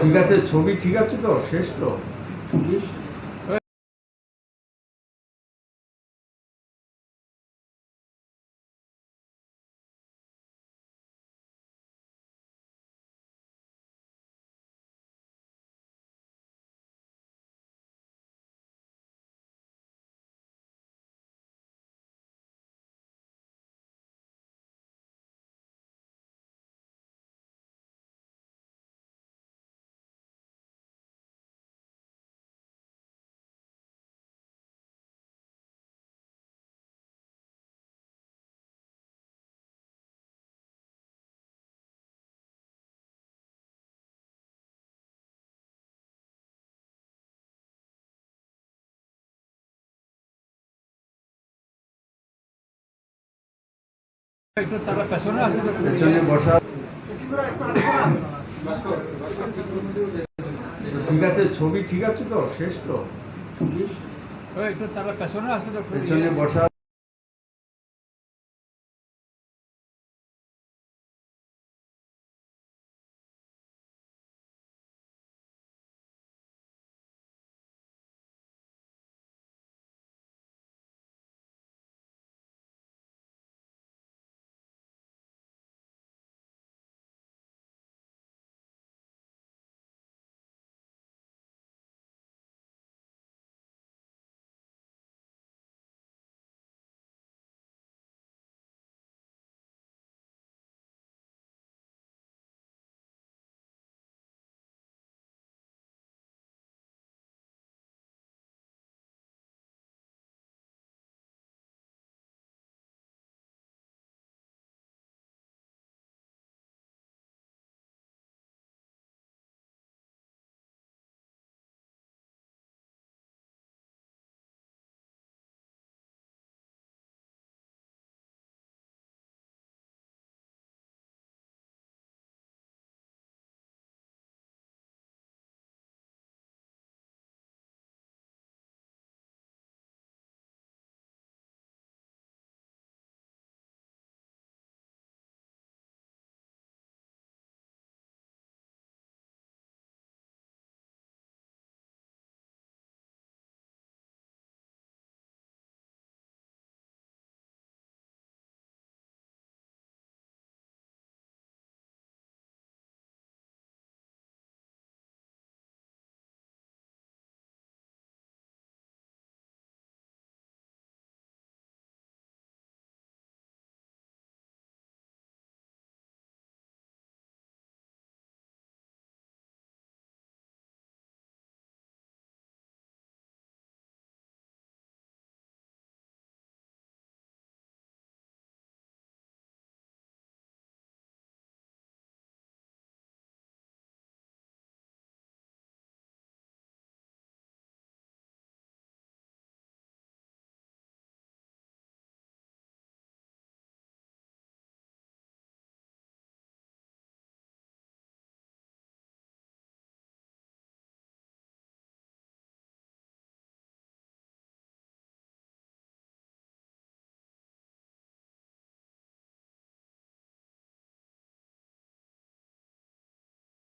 ঠিক আছে, ছবি ঠিক আছে তো, শেষ তো। পেছনে বসা। ঠিক আছে, ছবি ঠিক আছে তো, শেষ তো। পেছনে বসা।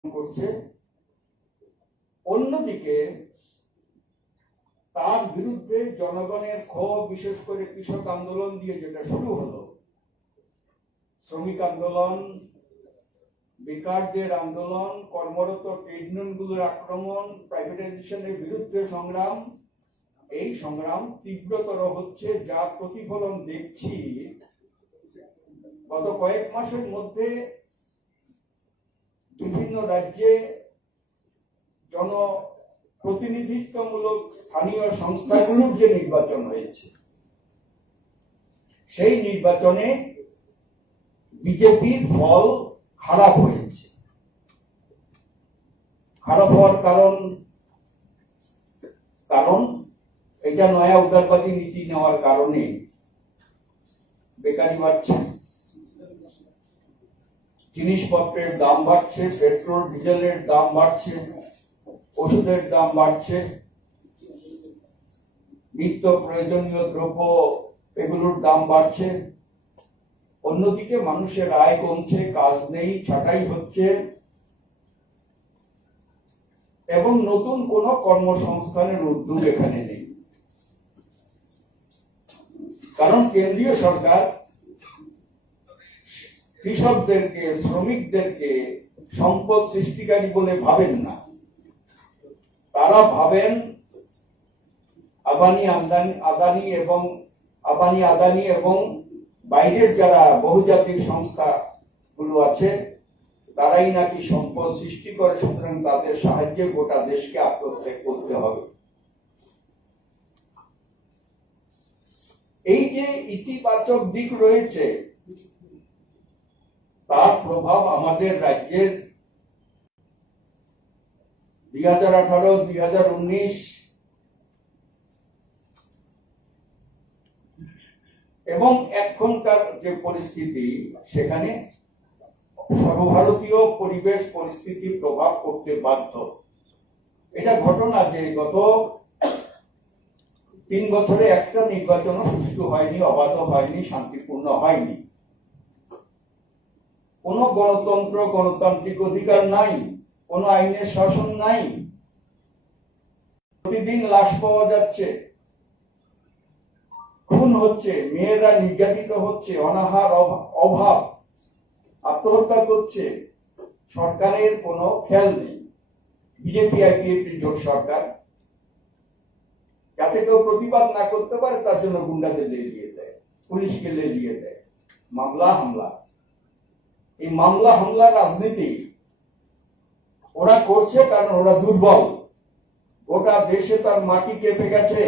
করছে, অন্যদিকে তার বিরুদ্ধে জনগণের ক্ষোভ, বিশেষ করে কৃষক আন্দোলন দিয়ে যেটা শুরু হলো, শ্রমিক আন্দোলন, বেকারদের আন্দোলন, কর্মরত ট্রেড ইউনিয়নগুলোর আক্রমণ, প্রাইভেটাইজেশনের বিরুদ্ধে সংগ্রাম, এই সংগ্রাম তীব্রতর হচ্ছে, যার প্রতিফলন দেখছি গত কয়েক মাসের মধ্যে বিভিন্ন রাজ্যে প্রতিনিধিত্বমূলক স্থানীয় সংস্থাগুলোর যে নির্বাচন হয়েছে, সেই নির্বাচনে বিজেপির ফল খারাপ হয়েছে। খারাপ হওয়ার কারণ এটা নয়া উদারবাদী নীতি নেওয়ার কারণে বেকারি বাড়ছে, জিনিসপত্রের দাম বাড়ছে, পেট্রোল ডিজেলের দাম বাড়ছে, ওষুধের দাম বাড়ছে, নিত্য প্রয়োজনীয় দ্রব্য এগুলোর দাম বাড়ছে। অন্যদিকে মানুষের আয় কমছে, কাজ নেই, ছাঁটাই হচ্ছে এবং নতুন কোন কর্মসংস্থানের উদ্যোগ এখানে নেই। কারণ কেন্দ্রীয় সরকার কৃষকদেরকে, শ্রমিকদেরকে সম্পদ সৃষ্টিকারী বলে ভাবেন না। তারা ভাবেন আদানি এবং বাইরের যারা বহুজাতিক সংস্থা গুলো আছে তারাই নাকি সম্পদ সৃষ্টি করে, সুতরাং তাদের সাহায্যে গোটা দেশকে আত্মত্যাগ করতে হবে। এই যে ইতিবাচক দিক রয়েছে, তার প্রভাব আমাদের রাজ্যের 2018-2019 এবং এখনকার যে পরিস্থিতি, সেখানে সর্বভারতীয় পরিবেশ পরিস্থিতি প্রভাব করতে বাধ্য। এটা ঘটনা যে গত 3 বছরে একটা নির্বাচনও সুষ্ঠু হয়নি, অবাধ হয়নি, শান্তিপূর্ণ হয়নি। কোন গণতন্ত্র, গণতান্ত্রিক অধিকার নাই, কোন আইনের শাসন নাই। প্রতিদিন লাশ পাওয়া যাচ্ছে, খুন হচ্ছে, মেয়েরা নির্যাতিত হচ্ছে, অনাহার, অভাব, আত্মহত্যা করছে। সরকারের কোনো খেয়াল নেই। বিজেপি আইপিএফটি জোট সরকার, যাতে কেউ প্রতিবাদ না করতে পারে তার জন্য গুন্ডাদের লেলিয়ে দেয়, পুলিশকে লেলিয়ে দেয়, মামলা হামলা। এই মামলা হামলার রাজনীতি ওরা করছে কারণ ওরা দুর্বল। গোটা দেশে তার মাটি কেঁপে গেছে,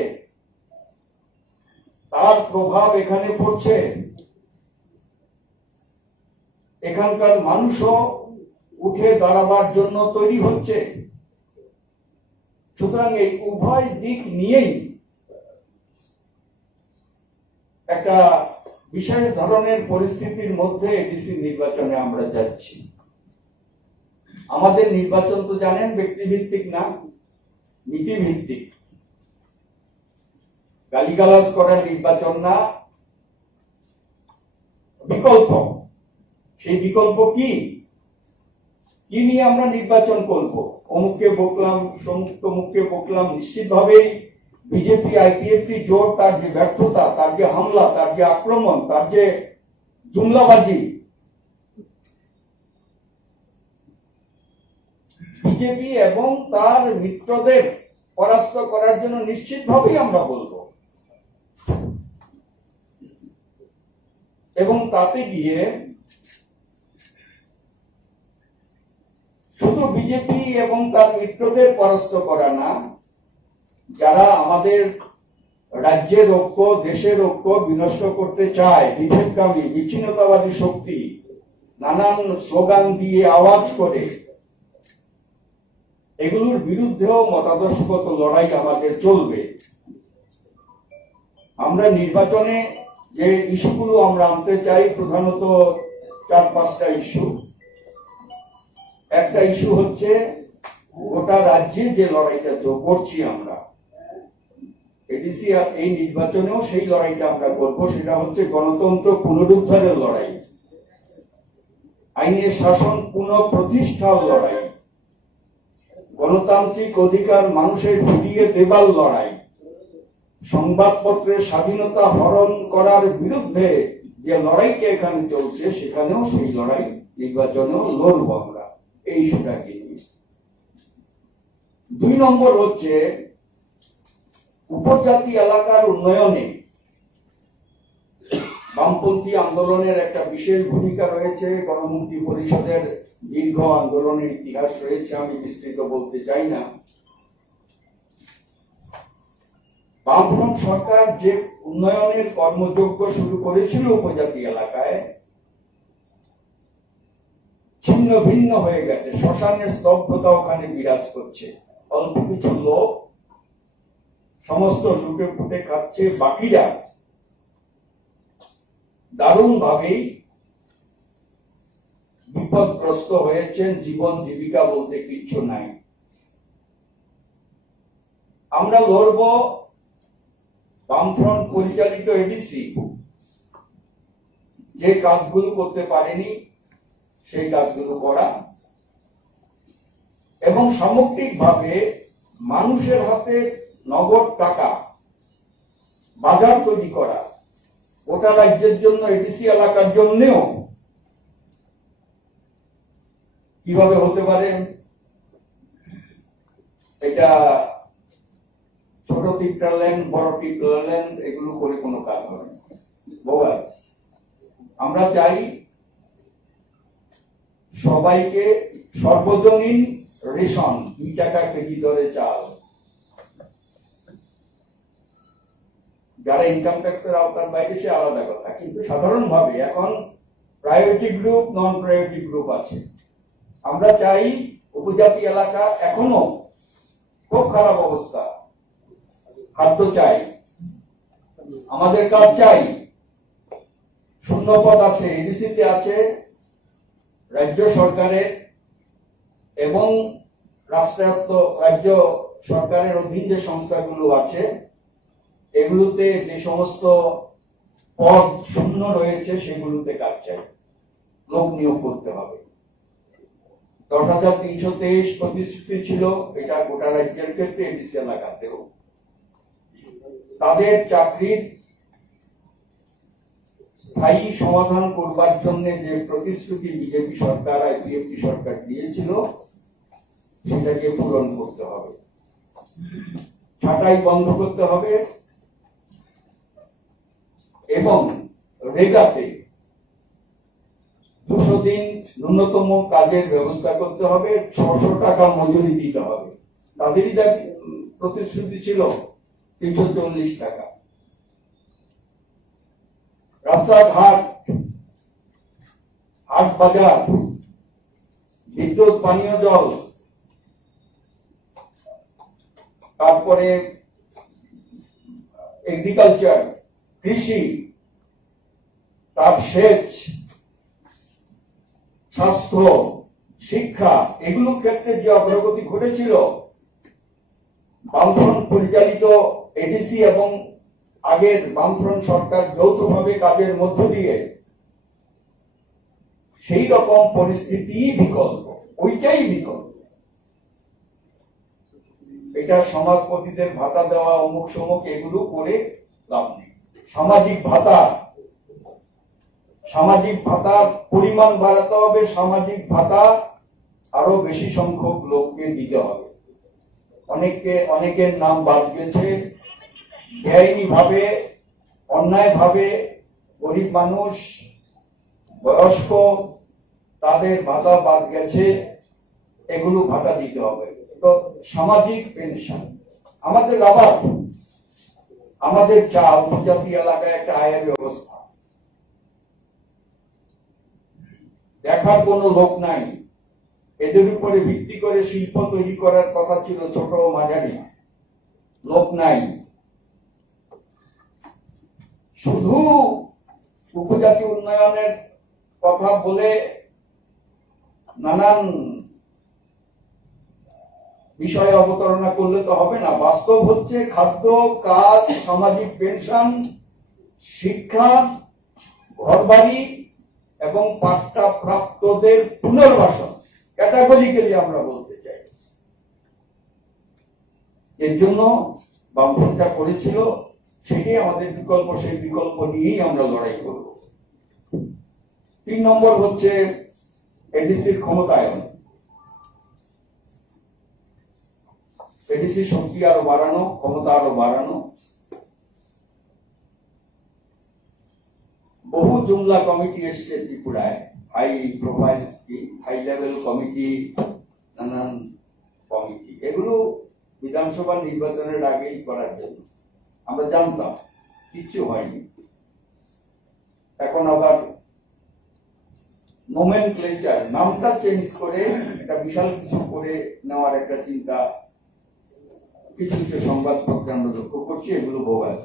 তার প্রভাব এখানে পড়ছে। এখানকার মানুষও উঠে দাঁড়াবার জন্য তৈরি হচ্ছে। সুতরাং এই উভয় দিক নিয়েই একটা বিশেষ ধরনের পরিস্থিতির মধ্যে এডিসি নির্বাচনে আমরা যাচ্ছি। আমাদের নির্বাচন তো জানেন ব্যক্তিভিত্তিক না, নীতিভিত্তিক। গালিগালাজ করার নির্বাচন না, বিকল্প। সেই বিকল্প কি নিয়ে আমরা নির্বাচন করব? অমুককে বকলাম, তমুককে বকলাম। নিশ্চিতভাবেই বিজেপি আইপিএফটি জোট, তার যে ব্যর্থতা, তার যে হামলা, তার যে আক্রমণ, তার যে জুমলাবাজি, বিজেপি এবং তার মিত্রদের পরাস্ত করার জন্য নিশ্চিতভাবেই আমরা বলবো। এবং তাতে গিয়ে শুধু বিজেপি এবং তার মিত্রদের পরাস্ত করা না, যারা আমাদের রাজ্যের ঐক্য, দেশের ঐক্য বিনষ্ট করতে চায়, বিভেদকামী, বিচ্ছিন্নতাবাদী শক্তি নানান স্লোগান দিয়ে, আওয়াজ করে, এগুলোর বিরুদ্ধেও মতাদর্শগত লড়াই আমাদের চলবে। আমরা নির্বাচনে যে ইস্যুগুলো আমরা আনতে চাই, প্রধানত 4-5টা ইস্যু। একটা ইস্যু হচ্ছে গোটা রাজ্যে যে লড়াইটা করছি আমরা, এডিসি আর এই নির্বাচনেও সেই লড়াইটা আমরা করব। সেটা হচ্ছে গণতন্ত্র পুনরুদ্ধারের লড়াই, আইনের শাসন পুনঃপ্রতিষ্ঠার লড়াই, গণতান্ত্রিক অধিকার মানুষের ফিরিয়ে দেবার লড়াই, সংবাদপত্রের স্বাধীনতা হরণ করার বিরুদ্ধে যে লড়াইটা এখানে চলছে, সেখানেও সেই লড়াই নির্বাচনেও লড়ব আমরা এই ইস্যুটাকে নিয়ে। 2 নম্বর হচ্ছে উপজাতি এলাকার উন্নয়নে বামপন্থী আন্দোলনের একটা বিশেষ ভূমিকা রয়েছে। গণমুক্তি পরিষদের দীর্ঘ আন্দোলনের ইতিহাস রয়েছে, আমি বিস্তৃত বলতে চাই না। বামফ্রন্ট সরকার যে উন্নয়নের কর্মযজ্ঞ শুরু করেছিল উপজাতি এলাকায় ছিন্ন ভিন্ন হয়ে গেছে। শ্মশানের স্তব্ধতা ওখানে বিরাজ করছে। অল্প কিছু লোক সমস্ত লুটে ফুটে খাচ্ছে, বাকিরা দারুণ ভাবেই বিপদগ্রস্ত হয়েছেন। জীবন জীবিকা বলতে কিচ্ছু নাই। আমরা লড়ব বামফ্রন্ট পরিচালিত এডিসি যে কাজগুলো করতে পারেনি সেই কাজগুলো করা, এবং সামগ্রিকভাবে মানুষের হাতে নগদ টাকা বাজার তৈরি করা। গোটা রাজ্যের জন্য, এডিসি এলাকার জন্যও কিভাবে হতে পারে, এটা ছোট টিপটারল্যান্ড, বড় টিপটারল্যান্ড এগুলো করে কোনো কাজ হবে না। বোগাস। আমরা চাই সবাইকে সর্বজনীন রেশন, 2 টাকা কেজি দরে চাল। যারা ইনকাম ট্যাক্সের আওতার বাইরে সে আলাদা কথা, কিন্তু সাধারণভাবে এখন প্রায়োরিটি গ্রুপ, নন প্রায়োরিটি গ্রুপ আছে। আমরা চাই উপজাতি এলাকা এখনো খুব খারাপ অবস্থা, খাদ্য চাই, আমাদের কাজ চাই। শূন্যপদ আছে, এডিসিতে আছে, রাজ্য সরকারের এবং রাষ্ট্রায়ত্ত রাজ্য সরকারের অধীন যে সংস্থাগুলো আছে এগুলোতে যে সমস্ত পদ শূন্য রয়েছে সেগুলোতে কাজ চাই, লোক নিয়োগ করতে হবে। 10,323 প্রতিশ্রুতি ছিল, এটা গোটা রাজ্যের ক্ষেত্রে, এডিসি এলাকাতেও। তাদের চাকরির স্থায়ী সমাধান করবার জন্য যে প্রতিশ্রুতি বিজেপি সরকার, আইপিএফটি সরকার দিয়েছিল সেটাকে পূরণ করতে হবে। ছাঁটাই বন্ধ করতে হবে এবং রেগাতে 200 দিন ন্যূনতম কাজের ব্যবস্থা করতে হবে, 600 টাকা মজুরি দিতে হবে। তাদেরই দাবি, প্রতিশ্রুতি ছিল 340 টাকা। রাস্তাঘাট, হাট বাজার, বিদ্যুৎ, পানীয় জল, তারপরে এগ্রিকালচার, কৃষি, তার সেচ, স্বাস্থ্য, শিক্ষা, এগুলোর ক্ষেত্রে যে অগ্রগতি ঘটেছিল বামফ্রন্ট পরিচালিত এডিসি এবং আগের বামফ্রন্ট সরকার যৌথভাবে কাজের মধ্য দিয়ে, সেই রকম পরিস্থিতি বিকল্প, ওইটাই বিকল্প। এটা সমাজপতিদের ভাতা দেওয়া, অমুক সমুক এগুলো করে লাভ নেই। সামাজিক ভাতার পরিমাণ বাড়াতে হবে, সামাজিক ভাতা আরো বেশি সংখ্যক লোককে দিতে হবে। অনেকের নাম বাদ গেছে, বেআইনি ভাবে, অন্যায় ভাবে গরিব মানুষ, বয়স্ক, তাদের ভাতা বাদ গেছে, এগুলো ভাতা দিতে হবে। তো সামাজিক পেনশন আমাদের, আবার আমাদের চা উপজাতি এলাকায় একটা আয়ের ব্যবস্থা। দেখার কোনো লোক নাই, এদের উপরে ভিত্তি করে শিল্প তৈরি করার কথা ছিল, ছোট মাঝারি, লোক নাই। শুধু উপজাতি উন্নয়নের কথা বলে নানান বিষয়ে অবতারণা করলে তো হবে না। বাস্তব হচ্ছে খাদ্য, কাজ, সামাজিক পেনশন, শিক্ষা, ঘরবাড়ি এবং পাট্টা প্রাপ্তদের পুনর্বাসন, ক্যাটাগরিক্যালি আমরা বলতে চাই। এর জন্য বামফ্রন্টটা করেছিল, সেটাই আমাদের বিকল্প, সেই বিকল্প নিয়েই আমরা লড়াই করব। 3 নম্বর হচ্ছে এডিসির ক্ষমতায়ন। এডিসি শক্তি আরো বাড়ানো, ক্ষমতা আরো বাড়ানো। বহু জুমলা কমিটি এসছে ত্রিপুরায়, high profile, high level committee, নানান কমিটি, এগুলো বিধানসভা নির্বাচনের আগেই করার জন্য। আমরা জানতাম, কিচ্ছু হয়নি। এখন আবার নোমেনক্লেচার, নামটা চেঞ্জ করে একটা বিশাল কিছু করে নেওয়ার একটা চিন্তা কিছু কিছু সংবাদপত্রে আমরা লক্ষ্য করছি। এগুলো বোগাস।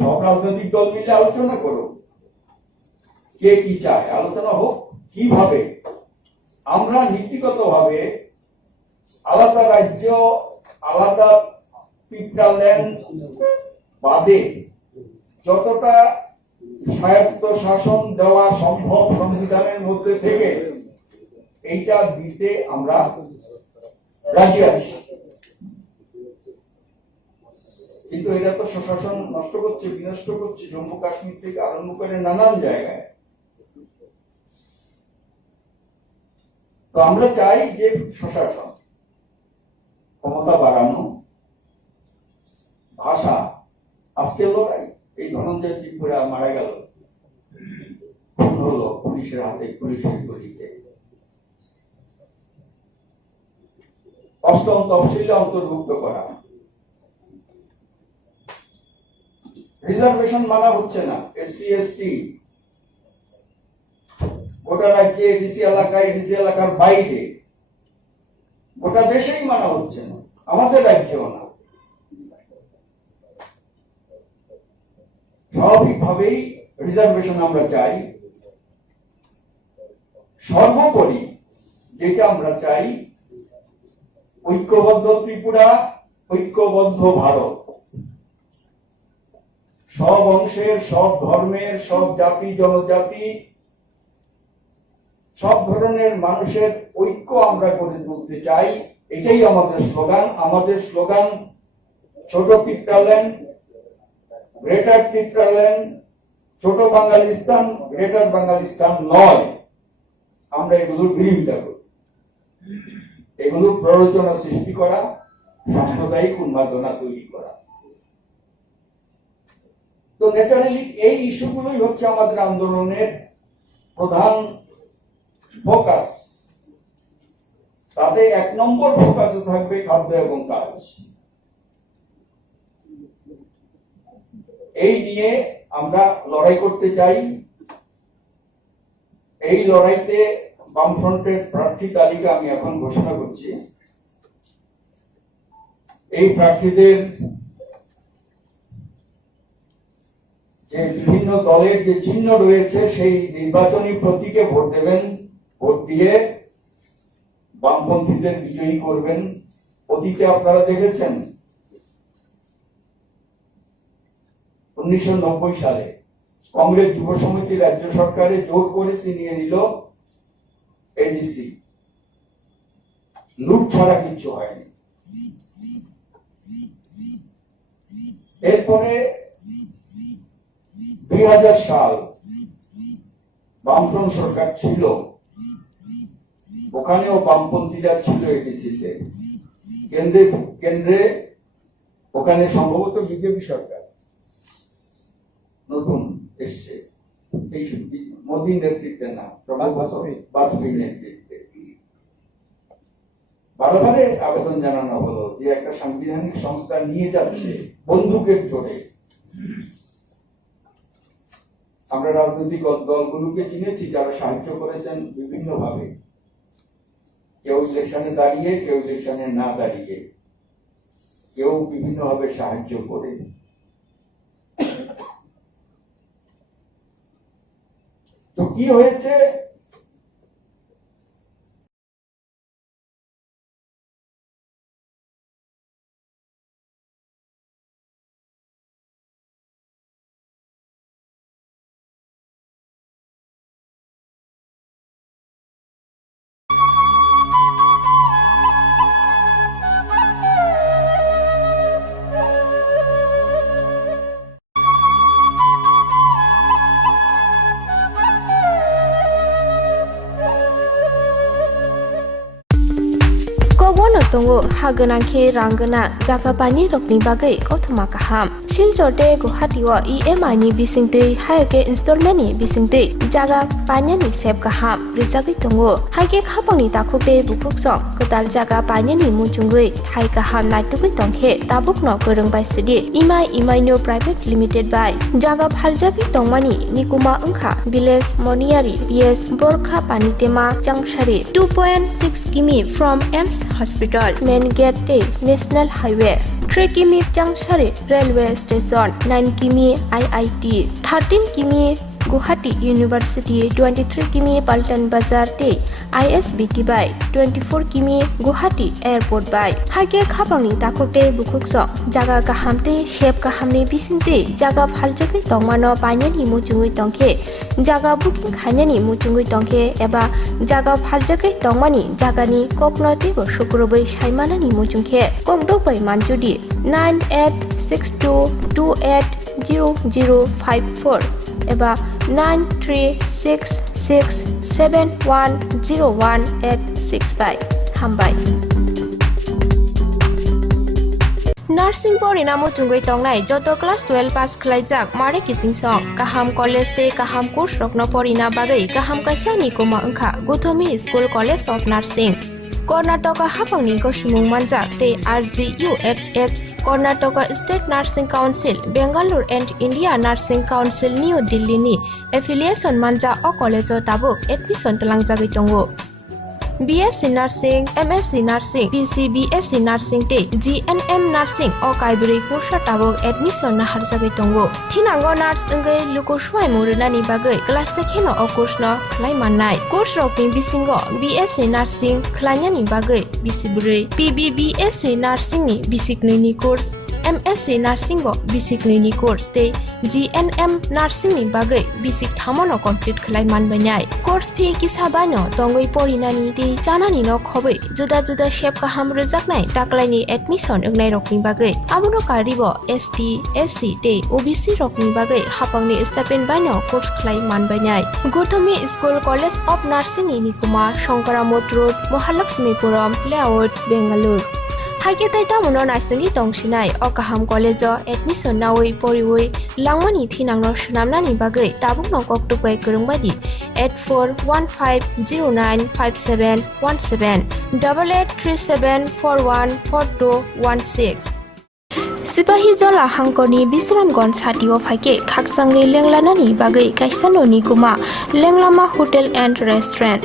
সব রাজনৈতিক দল মিলে আলোচনা করো, কে কি চায়, আলোচনা হোক কিভাবে আমরা নীতিগতভাবে আলাদা রাজ্য, আলাদা পিপড়াল্যান্ড বাদে যতটা স্বায়ত্ত শাসন দেওয়া সম্ভব সংবিধানের মধ্যে থেকে এইটা দিতে আমরা রাজি আছি। কিন্তু এরা তো স্বশাসন নষ্ট করছে, বিনষ্ট করছে, জম্মু কাশ্মীর থেকে আরম্ভ করে নানান জায়গায়। তো আমরা চাই যে স্বশাসন, ক্ষমতা বাড়ানো, ভাষা। আজকে লড়াই, এই ধনঞ্জয় ত্রিপুরা মারা গেল, খুন হলো পুলিশের হাতে, পুলিশের গুলিতে। অষ্টম তফসিলে অন্তর্ভুক্ত করা, রিজার্ভেশন মানা হচ্ছে না, এসসি এসটি গোটা রাজ্যে, ডিসি এলাকায়, ডিসি এলাকার বাইরে, গোটা দেশেই মানা হচ্ছে না, আমাদের রাজ্যেও না। স্বাভাবিকভাবেই রিজার্ভেশন আমরা চাই। সর্বোপরি যেটা আমরা চাই, ঐক্যবদ্ধ ত্রিপুরা, ঐক্যবদ্ধ ভারত। সব অংশের, সব ধর্মের, সব জাতি জনজাতি, সব ধরনের মানুষের ঐক্য আমরা গড়ে তুলতে চাই। এটাই আমাদের স্লোগান। আমাদের স্লোগান ছোট পিপড়াল্যান্ড, গ্রেটার পিপড়াল্যান্ড, ছোট বাঙালিস্তান, গ্রেটার বাঙালিস্তান নয়। আমরা এগুলোর বিরোধিতা করি। এগুলো প্ররোচনা সৃষ্টি করা, সাম্প্রদায়িক উন্মাদনা তৈরি করা। তো ন্যাচারালি এই ইস্যুগুলোই হচ্ছে আমাদের আন্দোলনের প্রধান ফোকাস। তাতে 1 নম্বর ফোকাসে থাকবে খাদ্য এবং কাজ। এই নিয়ে আমরা লড়াই করতে চাই। এই লড়াইতে বামফ্রন্টের প্রার্থী তালিকা আমি এখন ঘোষণা করছি। এই প্রার্থীদের যে বিভিন্ন দলের যে চিহ্ন রয়েছে, সেই নির্বাচনী প্রতীকে ভোট দেবেন। ভোট দিয়ে বামপন্থীদের বিজয়ী করবেন। অতীতে আপনারা দেখেছেন 1990 সালে কংগ্রেস যুব সমিতি রাজ্য সরকারে জোর করে ছিনিয়ে নিল এডিসি। লুট ছাড়া কিছু হয়নি। এরপরে 2000 সাল বামফ্রন্ট সরকার ছিল, ওখানেও বামপন্থীরা ছিল এডিসিতে। কেন্দ্রে ওখানে সম্ভবত বিজেপি সরকার নতুন এসছে, এই মোদী নেতৃত্বে না, বাজপেয়ী নেতৃত্বে। বারবারে আবেদন জানানো হলো যে একটা সাংবিধানিক সংস্থা নিয়ে যাচ্ছে বন্দুকের জোরে। আমরা রাজনৈতিক দলগুলোকে চিনেছি যারা সাহায্য করেছেন বিভিন্ন ভাবে, কেউ ইলেকশনে দাঁড়িয়ে, কেউ ইলেকশনে না দাঁড়িয়ে, কেউ বিভিন্ন ভাবে সাহায্য করে। তো কি হয়েছে, tongo haganangke ranggana jaga pani rokni bagai kothoma kaham Silchorte Guwahati wa EMI ni bisingte haike installment ni bisingte jaga panya ni sep kaham rijagi tongo haike khapangni takhupe bukuksong kedal jaga panya ni muchungui hai kaham naitugui tongkhe tabukno korongbai sidi EMI no private limited by jaga phaljagi tongmani nikuma ongkha village moniari PS Borkha Panitema Changshari 2.6 km from AIMS Hospital main gate National Highway 3 km Changshari Railway Station 9 km IIT 13 km Guwahati University 23 km Paltan Bazar te ISBT by 24 km Guwahati Airport by hage khapangni takokte bukuksok jaga kahamte shep kahamni bisingte jaga phaljagi tongmano panyani muchungui tongkhe jaga booking khanyani muchungui tongkhe eba jaga phaljagi tongmani jagani koknote bo sukrobai saimanani muchungkhe kokdokbai manjudi 9862280054 eba 9366710185 hambai Nursing porina muchungui tongnai joto class 12 pass khlaijak mare kising song kaham college te kaham course rokno porina bagai kaham kaisa ni koma ongkha Gothomi School College of Nursing Karnataka hapangni gosimung manjak te RGUHH Karnataka State Nursing Council Bangalore and India Nursing Council New Delhi ni affiliation manja o college o tabuk admission talangjagui tongo BSc Nursing, MSc Nursing, PC BSc Nursing te GNM Nursing o kaibri kursa tabok admission na harjagui tongo thinango nurse engei lukosuai murunani bagai class 2 no o course no khlai mannai course rokni bisingo BSc Nursing khlainani bagai bisiburi PBBSc Nursing ni bisiknui ni course MSc Nursing bo bisiknui ni course te GNM Nursing ni bagai bisik thamono complete khlai manbainai course fee kisabano tongoi porinani te janani no khobai juda juda shape kaham rejaknai taklaini admission ongnai rokni bagai abono karibo ST SC te OBC rokni bagai hapangni stipend baino course khlai manbainai Gothomi School College of Nursing ni nikuma Shankaramot Road Mahalakshmipuram Layout Bangalore Haike taita mono nasingi tongsinai o kaham college o admission nawi poriwui langmani thinangno shnamnani bagai tabukno koktukbai korongbaidi 8415095717 8837414216 Sipahi Jola Hangkoni Bisramganj Satio Phake Khaksangai Lenglanani bagai kaisano ni kuma Lenglama Hotel and Restaurant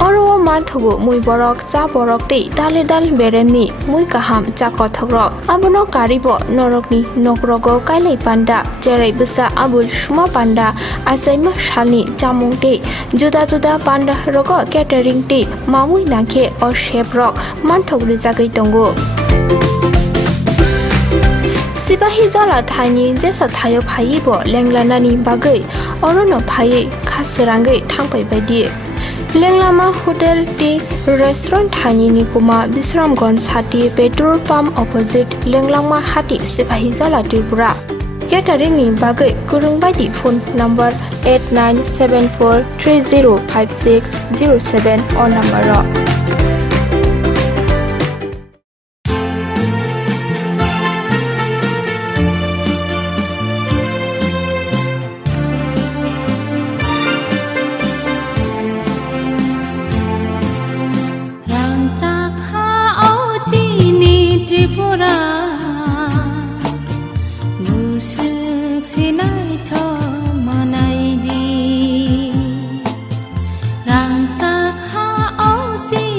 Oro manthogo mui borok cha borok te dale dal bereni mui kaham cha kothogrok abono karibo norokni nokrogo kailai panda cherai busa abul suma panda asaima shalni chamung te juda juda panda rogo catering te mamui nakhe or chef rok manthogri jagai tongo Sipahi Jola Thani jesa thayo phai bo lenglanani bagai orono phai khasirangai thangpai baidi Lenglama Hotel Tea Restaurant Thani Nikuma Bisramganj Hati Petrol Pump opposite Lenglama Hati Sipahi Jola Tripura Catering ni bagai kurungbaidi phone number 8974305607 or number Rang tak ha o si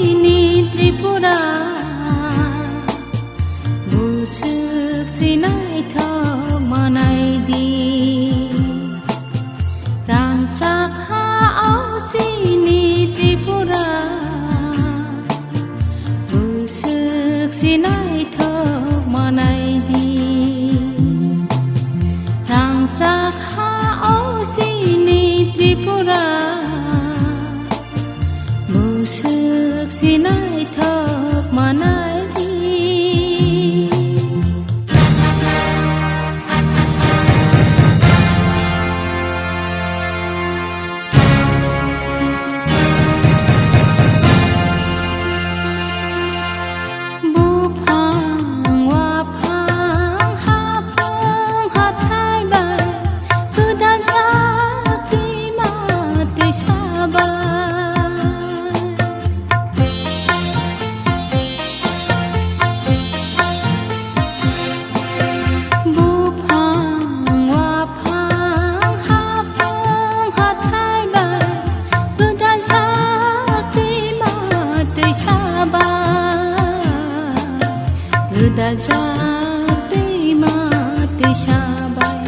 sabai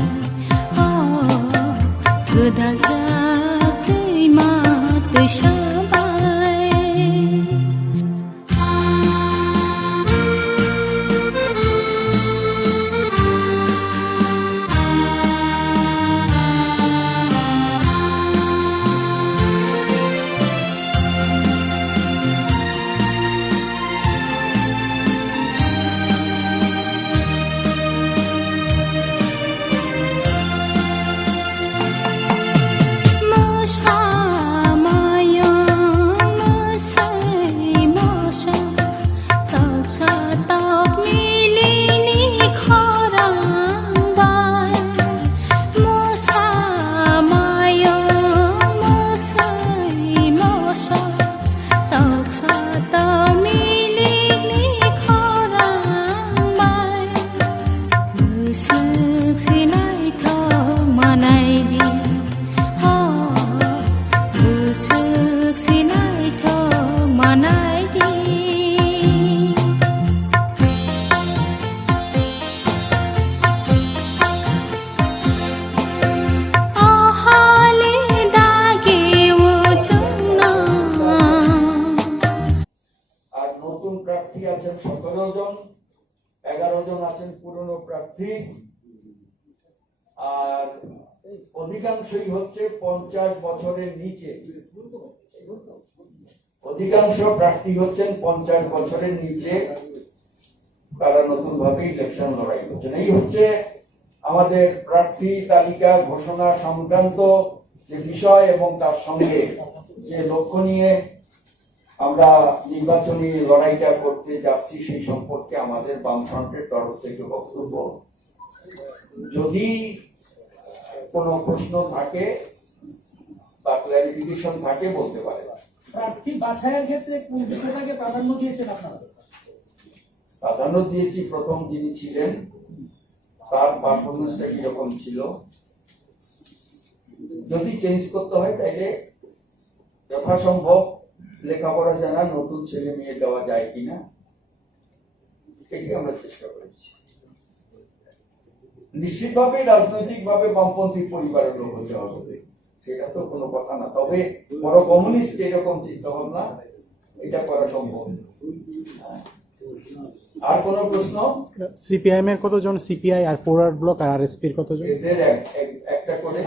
godak jak दैmat sabai আর নতুন প্রার্থী আছেন 17 জন, 11 জন আছেন পুরনো প্রার্থী, আর অধিকাংশই হচ্ছে 50 বছরের নিচে। অধিকাংশ প্রার্থী হচ্ছেন 50 বছরের নিচে, তারা নতুন ভাবে ইলেকশন লড়াই করছেন। এই হচ্ছে আমাদের প্রার্থী তালিকা ঘোষণা সংক্রান্ত যে বিষয় এবং তার সঙ্গে যে লক্ষ্য নিয়ে আমরা নির্বাচনী লড়াইটা করতে যাচ্ছি সেই সম্পর্কে আমাদের বামফ্রন্টের তরফ থেকে বক্তব্য। যদি কোনো প্রশ্ন থাকে বা ক্লারিফিকেশন থাকে বলতে পারে। প্রার্থী বাছাইয়ের ক্ষেত্রে কোন বিষয়টাকে প্রাধান্য দিয়েছেন আপনারা? প্রাধান্য দিয়েছি প্রথম যিনি ছিলেন তার পারফরমেন্সটা কিরকম ছিল, যদি চেঞ্জ করতে হয় তাইলে যথাসম্ভব লেখাপড়া জানা নতুন ছেলে মেয়ে দেওয়া যায় কিনা এটি আমরা চেষ্টা করেছি। নিশ্চিতভাবে রাজনৈতিকভাবে বামপন্থী পরিবারের লোক হতে হবে, সেটা তো কোনো কথা না। তবে বড় কমিউনিস্ট এরকম চিন্তা ভাবনা এটা করা সম্ভব। আর কোন প্রশ্ন? সিপিআইএম এর কতজন, সিপিআই আর ফরওয়ার্ড ব্লক আর আরএসপি এর কতজন? এদের একটা করে,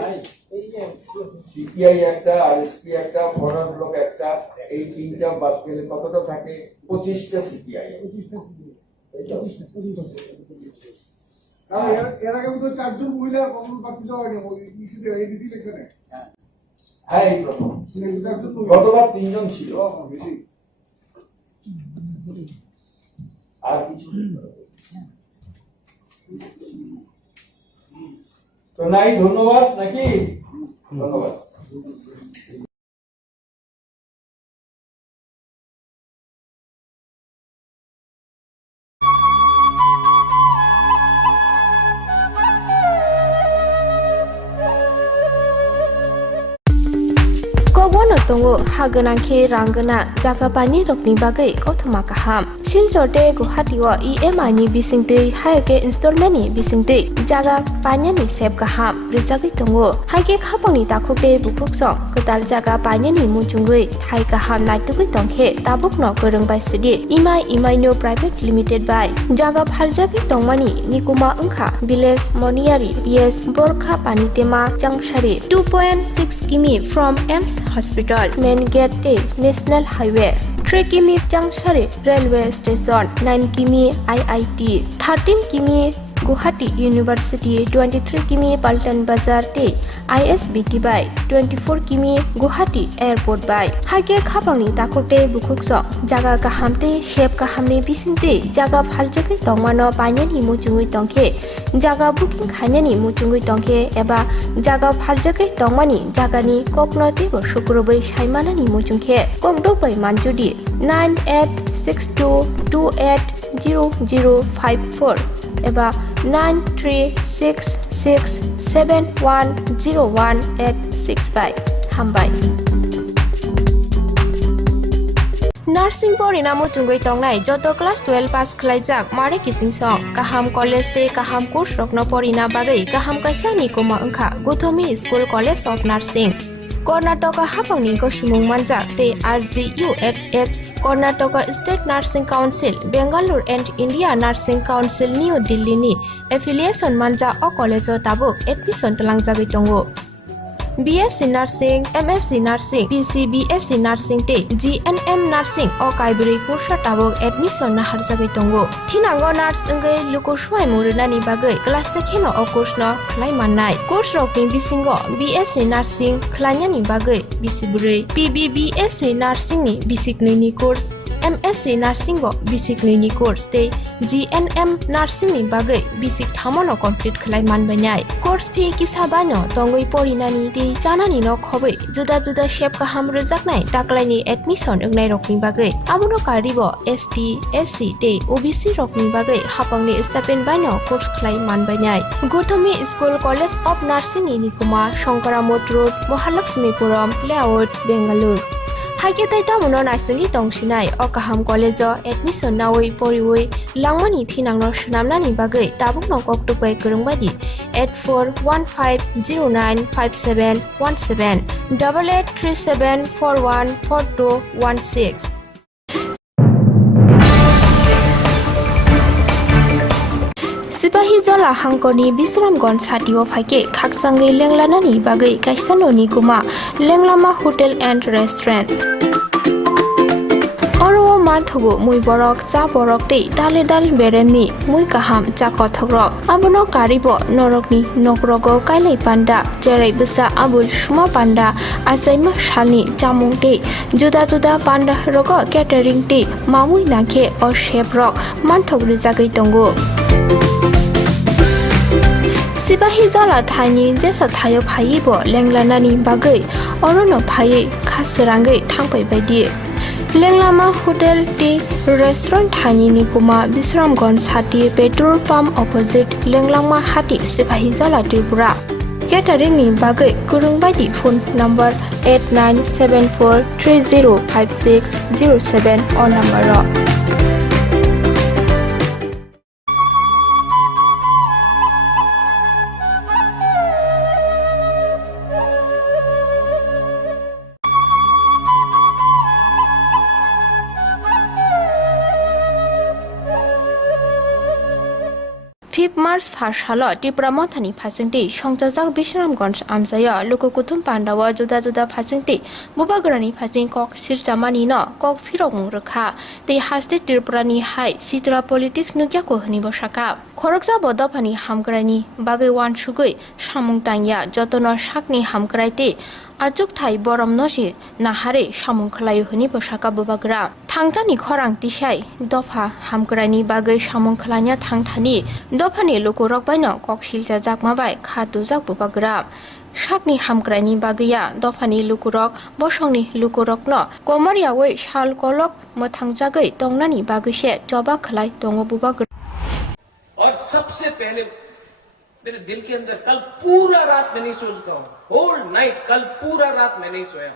সিপিআই একটা, আরএসপি একটা, ফরওয়ার্ড ব্লক একটা, এই তিনটা বাদ গেলে কতটা থাকে? 25টা সিপিআই। এর আগে তো 4 জন মহিলা কখনো প্রার্থী দেওয়া হয়নি এডিসি ইলেকশনে। হ্যাঁ, এই প্রথম। গতবার 3 জন ছিল। আর কিছু তো নাই? ধন্যবাদ নাকি? ধন্যবাদ। Kogono tongo haganangke ranggana jaga pani rokni bagai kothoma kaham. Silchote Guwahatiwa EMI ni bisingtei haike installment ni bisingtei jaga panya ni sep kaham. Rijagi tongo haike khapangni takhupe bukuksong ketal jaga panya ni muchungui thai kaham naitugui tongkhe tabukno korongbai sidi EMI no private limited by jaga phaljagi tongmani nikuma ungkha village moniari PS Borkha Panitema Changshari 2.6 km from EMS Hospital main gate National Highway 3 km Changshari Railway Station 9 km IIT 13 km Guwahati University 23 km Paltan Bazar te ISBT by 24 km Guwahati Airport by Hage Khapangni takokte bukuksok jaga kahamte shep kahamni bisingte jaga phaljake tongmano panyani muchungui tongkhe jaga booking khainani muchungui tongkhe eba jaga phaljake tongmani jagani koknote bo sukrobai saimanani muchungkhe kokdobai manjudi 9862280054 eba 9366710185 hambai nursing परिणामो चुंगै तंगनाय जतो class 12 पास खलाइजाक मारे किसिं सं काहाम college ते काहाम course रखनो परिना बागै काहाम काisa ni koma angkha Gothomi School College of Nursing Karnataka hapangni ko sumung manjak te RGUHH Karnataka State Nursing Council Bangalore and India Nursing Council New Delhi ni affiliation manja o college o tabuk admission talangjagoi tongo BSc Nursing, MSc Nursing, BSc Nursing te GNM Nursing o kaibri kursa tabok admission na harjagoi tongo. Thinango nurse engai luko swai murunani bagai class sekheno o course no khlai mannai. Course rokni bisingo BSc Nursing khlanyani bagai bisiburei. PBBSc Nursing ni bisiknini course MSc Nursing bo basic ni course te GNM Nursing ni bagai basic thamono complete khlai manbanai course fee kisabano tongoi porinani te janani no khobai juda juda shape ka ham rejaknai taklaini admission ungnai rokni bagai abuno karibo ST SC te OBC rokni bagai hapangni stipend bano course khlai manbanai Gothomi School College of Nursing ni kuma Shankaramot Road Mahalakshmipuram Layout Bangalore Haike tai tamuno narsing tongsinai o kaham college o admission nawoi poriwoi langmani thinangno shnamnani bagai tabuk no koktupai kurungbadi 8415095717 8837414216 Sipahi jala hangkoni Bisramgons hatio phaike khaksangai lenglanani bagai kaisanoni kuma lenglama hotel and restaurant Oro marthogo mui borok cha borok te dale dal bereni mui kaham cha kothogrok abono karibo norokni nokrogo kailai panda cherai busa abul suma panda asaima shalni chamung te juda juda panda rogo catering te mamui nakhe or chef rok manthogri jagai tongo Sipahi jala thani jesa thayo phai bo lenglanani bagai orono phai khasrangai thangpai baidi Lenglama Hotel te restaurant thani ni kuma Bisramgons hati petrol pump opposite Lenglama hati Sipahi jala Tripura Catering ni bagai kurung baidi phone number 8974305607 or number ro March Phashalo Tripura Mothani Phasingti Songchajak Bisramgons Amjaya Lokokuthum Pandawa Juda Juda Phasingti Bubagrani Phasing Kok Sirchamani no Kok Phirok Murkha Te Haste Tripurani Hai Sitra Politics Nukya Kohni Bosaka Khorokja Bodopani Hamgrani Bagai Wan Shugui Samung Tanya Jotono Shakni Hamgraite Ajuk Thai Borom Noshi Nahare Samung Khlayu Hni Bosaka Bubagra Thangjani Khorang Tishai Dofa Hamgrani Bagai Samung Khlanya Thangthani Dofani Lokorok Baino Kok Silja Jakmabai Khatu Jak Bubagra Shakni Hamgrani Bagaya Dofani Lukurok Bosongni Lukurok no Komaria Wei Shal Kolok Mothangjagai Tongnani Bagishe Joba Khlai Tongo Bubagra और सबसे पहले मेरे दिल के अंदर कल पूरा रात मैं नहीं सोचता हूं होल नाइट कल पूरा रात मैं नहीं सोया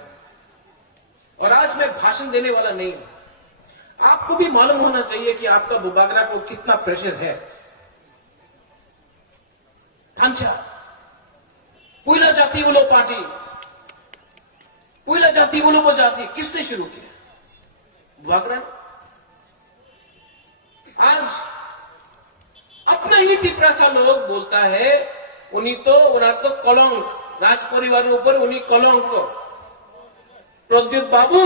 और आज मैं भाषण देने वाला नहीं हूं आपको भी मालूम होना चाहिए कि आपका बुबागरा को कितना प्रेशर है थांचा पुइला जाति उलो पार्टी पुइला जाति उलो जाति किसने शुरू किया बुबागरा आज अपना ही टिप्रासा लोग बोलता है उन्हीं तो कलंक राज परिवार ऊपर उन्हीं कलंक प्रद्युत बाबू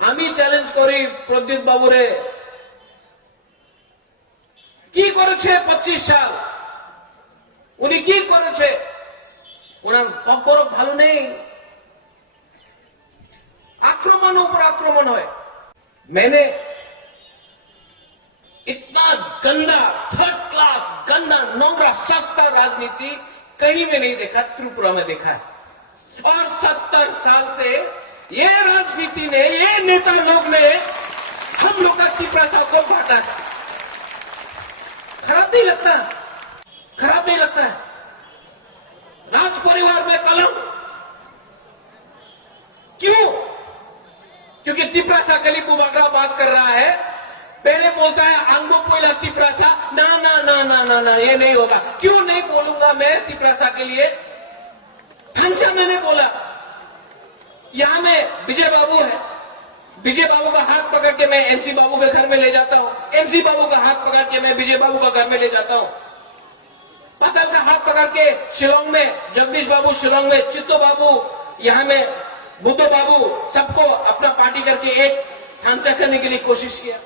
आमी चैलेंज करी प्रद्युत बाबू रे की करेছে 25 साल उन्हीं की करेছে ওনার কখনো ভালো নেই आक्रमण ऊपर आक्रमण হয় मैंने इतना गंदा थर्ड क्लास गंदा नोंगरा सस्ता राजनीति कहीं में नहीं देखा त्रिपुरा में देखा है और 70 साल से ये राजनीति ने ये नेता लोग ने हम लोग का त्रिपुरा को बांटा है खराब नहीं लगता है राज परिवार में कलंक क्यों क्योंकि तिप्रासा कली बुबागरा बात कर रहा है, पहले बोलता है आंगो पोइला तिप्रासा, ना ना ना ना ना ना ये नहीं होगा। क्यों नहीं बोलूंगा मैं तिप्रासा के लिए? थांचा मैंने बोला, यहां में विजय बाबू है, विजय बाबू का हाथ पकड़ के मैं एमसी बाबू के घर में ले जाता हूं, एमसी बाबू का हाथ पकड़ के मैं विजय बाबू का घर में ले जाता हूं, पतल का हाथ पकड़ के शिलोंग में जगदीश बाबू, शिलोंग में चित्तो बाबू, यहां में बुद्धो बाबू, सबको अपना पार्टी करके एक थांचा करने के लिए कोशिश किया।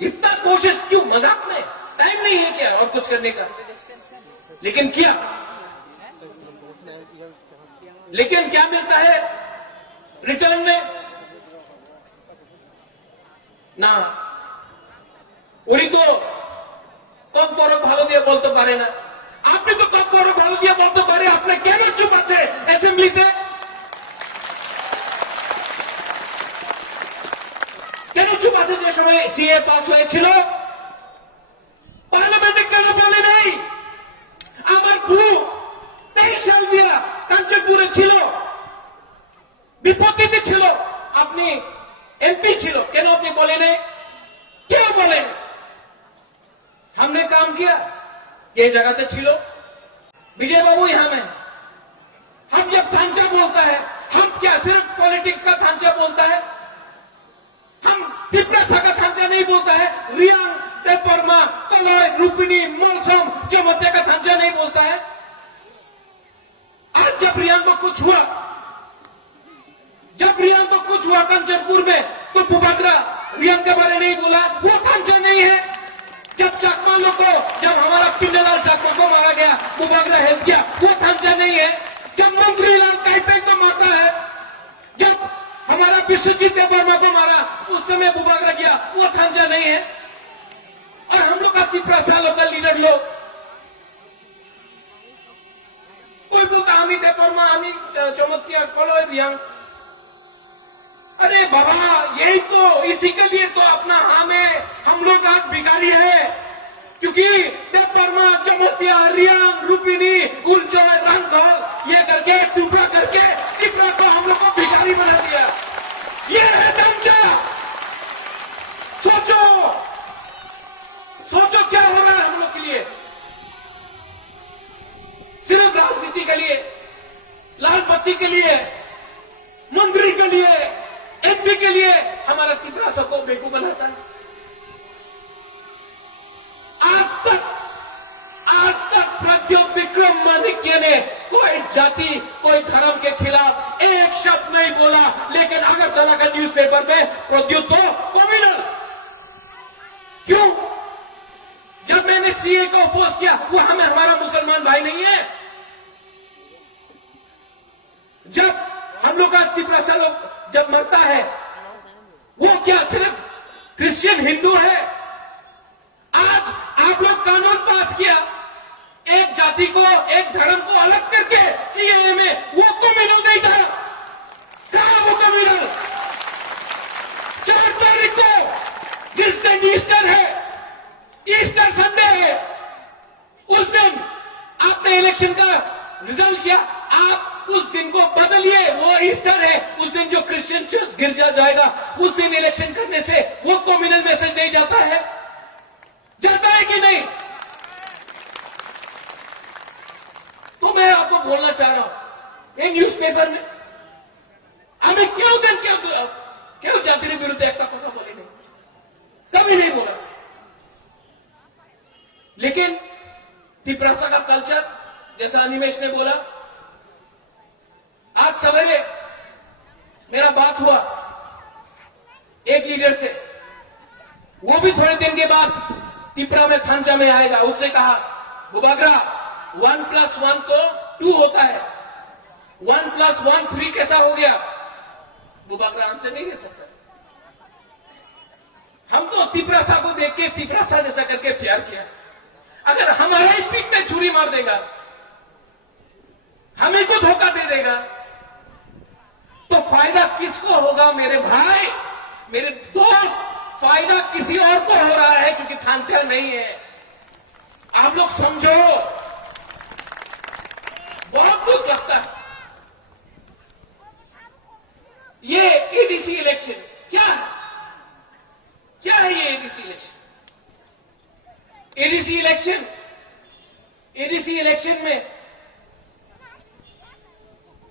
इतना कोशिश क्यों? मजाक में टाइम नहीं है क्या और कुछ करने का? लेकिन किया। लेकिन क्या मिलता है रिटर्न में? ना उड़ी तो कब बड़ो भालो दिए बोलते पारे ना, आपने तो कब बड़ो भालो दिए बोलते पारे, आपने क्या चुप আছে অ্যাসেম্বলিতে? কেন চুপ আছে? যে সময় সিএ পাস হয়েছিল পার্লামেন্টে কেন বলে নাই? আমার বউ 23 সাল দিয়া কাঞ্চনপুরে ছিল, বিপত্তিতে ছিল, আপনি এমপি ছিল, কেন আপনি বলে নাই? क्यों बोले? हमने काम किया, ये जगह से छिलो। विजय बाबू यहां में, हम जब थांचा बोलता है, हम क्या सिर्फ पॉलिटिक्स का थांचा बोलता है? हम तिप्रासा का थांचा नहीं बोलता है? रियांग, देपरमा, कलय, रूपिणी, मौसम, चमत्या का थांचा नहीं बोलता है? आज जब रियांग को कुछ हुआ, जब रियांग को कुछ हुआ कंचनपुर में, तो बुबागरा रियांग के बारे नहीं बोला, वो थांचा नहीं है। जब चकमा को, जब हमारा पिंडलाल चकमा को मारा गया, बुबागरा हेल्प किया, वो थांचा नहीं है। जब मंत्री लाल काइपेंग को मारता है, जब हमारा विश्वजीत वर्मा को मारा, उस समय बुबागरा किया, वो थांचा नहीं है। और हम लोग का तिप्रासा लोकल लीडर लोग, कोई बोलता हमी देपरमा, हमी चमत्या, कलय, रियांग। अरे बाबा, यही तो, इसी के लिए तो अपना हमें हम लोग आज भिखारी है, क्योंकि देपरमा, चमोतिया, रियांग, रूपिणी, उलचोय, रंगघर, ये करके टुकड़ा करके तिप्रा को हम लोग को भिखारी बना दिया। ये है ढांचा। सोचो, सोचो क्या हो रहा है हम लोग के लिए। सिर्फ राजनीति के लिए, लाल बत्ती के लिए, मंत्री के लिए, एमपी के लिए हमारा तिप्रासा को बेवकूफ बनाता है। आज तक प्रद्योत विक्रम माणिक्य ने कोई जाति, कोई धर्म के खिलाफ एक शब्द नहीं बोला, लेकिन अगरतला का न्यूज़पेपर में प्रद्योत तो कम्युनल। क्यों? जब मैंने सीए को अपोज किया, वो हमारा मुसलमान भाई नहीं है। जब हम लोग का तिप्रासा लोग जब मरता है, वो क्या सिर्फ क्रिश्चियन हिंदू है? आज आप लोग कानून पास किया, एक जाति को, एक धर्म को अलग करके सीएए में, वो कम्युनल नहीं था। कहां वो कम्युनल? 4 तारीख को जिस दिन ईस्टर है, ईस्टर संडे है, उस दिन आपने इलेक्शन का रिजल्ट किया, आप उस दिन को बदलिए। वो ईस्टर है, उस दिन जो क्रिश्चियन चर्च गिरजा जाएगा, उस दिन इलेक्शन करने से वो कम्युनल मैसेज नहीं जाता है? जाता है कि नहीं? तो मैं आपको बोलना चाह रहा हूं, ये न्यूज़पेपर में हमें क्यों जाति विरुद्ध एक कथा बोली नहीं, कभी नहीं बोला। लेकिन तिप्रासा का कल्चर, जैसा अनिमेश ने बोला, आज सवेरे मेरा बात हुआ एक लीडर से, वो भी थोड़े दिन के बाद तिप्रा में थांचा में आएगा। उससे कहा, बुबागरा 1+1 तो 2 होता है, 1+1 3 कैसा हो गया? बुबागरा आंसर नहीं दे सकता। हम तो तिप्रासा को देख के तिप्रासा जैसा करके प्यार किया। अगर हमारा ही पीठ में छुरी मार देगा, हमें को धोखा दे देगा, तो फायदा किसको होगा? मेरे भाई, मेरे दोस्त, फायदा किसी और को हो रहा है, क्योंकि थांचा नहीं है। आप लोग समझो, बहुत दुख लगता है। ये एडीसी इलेक्शन में